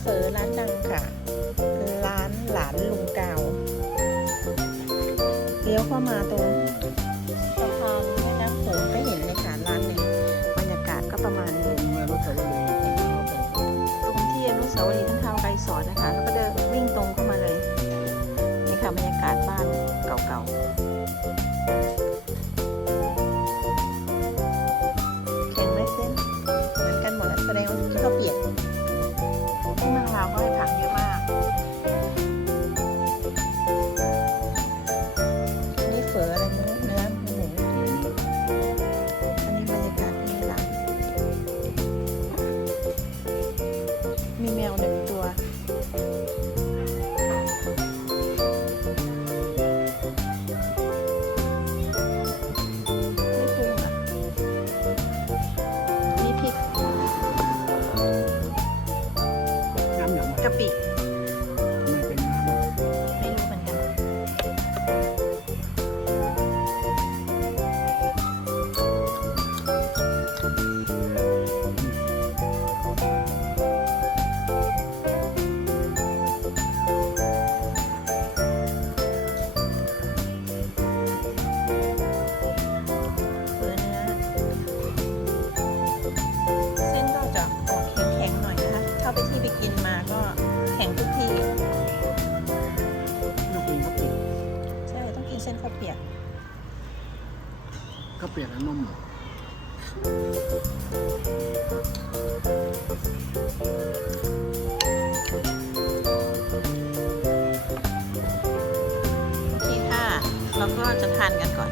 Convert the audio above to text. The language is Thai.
เฝอร้านดังค่ะร้านหลานลุงกาวเลี้ยวเข้ามาตรงสะพานแม่น้ำโขงก็เห็นเลยค่ะร้านนี้บรรยากาศก็ประมาณนี้ตรงที่อนุสาวรีย์ท่านเท้าไกรสอนนะคะ แล้วก็เดินวิ่งตรงเข้ามาเลย นี่ค่ะบรรยากาศบ้านเก่าๆ เราก็ให้ผักเยอะมาก กกะปิ ต้องกินเส้นข้าวเปียกก็เปียกแล้วนุ่มเหรอโอเคค่ะ เราก็จะทานกันก่อน